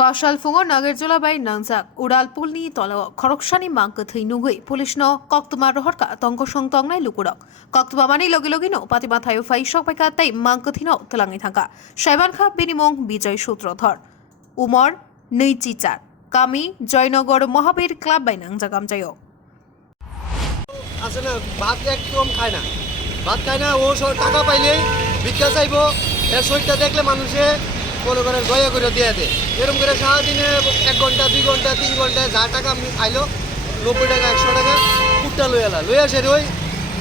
Fashal fungo nagerjola bai nangjak ural pulni tolo khoroksani mangkathai nugui pulisno koktuma rohorka tongko songtongnai lukurok koktuma mani logi no patima thayo fai sokpaika tai mangkathino telangi thangka Shaiban Kha binimong Bijoy Sutrodhar Umar Neichichar Kami Joynagar Mahabir Club bai nangjak amjayo আসলে ভাত একদম খায় না ও টাকা পাইলেই ভিক্ষা চাইবো এর শরীরটা দেখলে মানুষে মনে করেন দয়া করে দিয়ে দেয় এরকম করে সারাদিনে 1 ঘন্টা 2 ঘন্টা 3 ঘন্টা যা টাকা আইলো 90 টাকা 100 টাকা কুটটা লইয়া সে ওই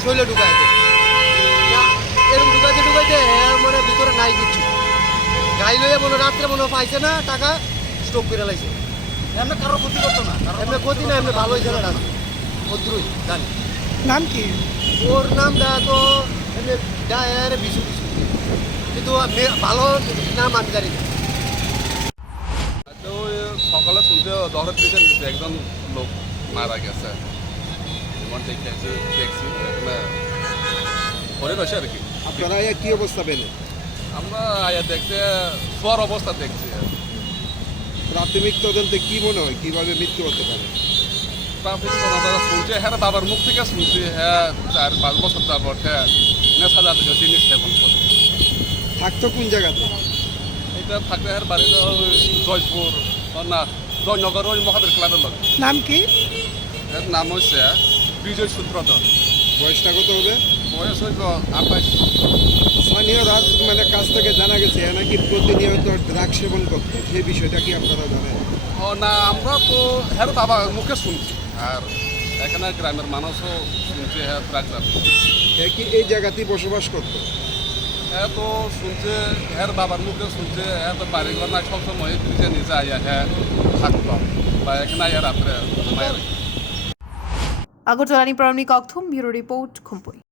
শৈলে ঢুকায় দেয় এরকম ঢুকাইতে মানে ভিতরে নাই কিছু গাই লইয়া মনে রাত্রে মনে পাইছে না টাকা স্টক করে লাইছে এমনি কারো ক্ষতি করতো না এমনি ক্ষতি না এমনি ভালো হয়েছে না টাকা ভদ্রই জানি নাম কি ওর নামটা তো বিশু কিন্তু ভালো নাম আমি জানি না তো সকালে শুনতে দহরের দিকে একজন লোক মারা গেছে দেখছি পরে রয়েছে আর কি আপনারা কি অবস্থা পেলেন? আমরা আয়া দেখতে শোয়ার অবস্থা দেখছি প্রাথমিক তদন্তে কি মনে হয় কিভাবে মৃত্যু হতে পারে? ট্রাফিক যারা শুনছে হ্যাঁ বাবার মুখ থেকে শুনছি হ্যাঁ 4-5 বছর যাবত হ্যাঁ নেশা জাতীয় জিনিস সেবন করে থাকতো কোন জায়গাতে? এটা থাকলে হ্যাঁ বাড়িতে জয়পুর না জয়নগর ওই মহাবীর ক্লাবের লোক নাম কি? এর নাম হচ্ছে বিজয় সূত্রধর বয়সটা কত হবে? বয়স হইল 28। স্থানীয়রা মানে কাছ থেকে জানা গেছে এ নাকি প্রতিনিয়ত ড্রাগ সেবন করতো, সেই বিষয়টা কি আপনারা জানেন? ও না আমরা তো হ্যাঁ বাবা মুখে শুনছি আর এখানে গ্রামের মানুষও শুনছে হ্যাঁ ট্রাক যাবে এ কি এই জায়গাতেই বসবাস করতো? হ্যাঁ তো শুনছে হ্যাঁ বাবার মুখে শুনছে হ্যাঁ তো বাড়িঘর না সবসময় নিজে নিজে আইয়া হ্যাঁ থাকতো বা এখানে আইয়া রাত্রে ঘুমায় Agortolani Pramni Kokthum Bureau Report Khumpui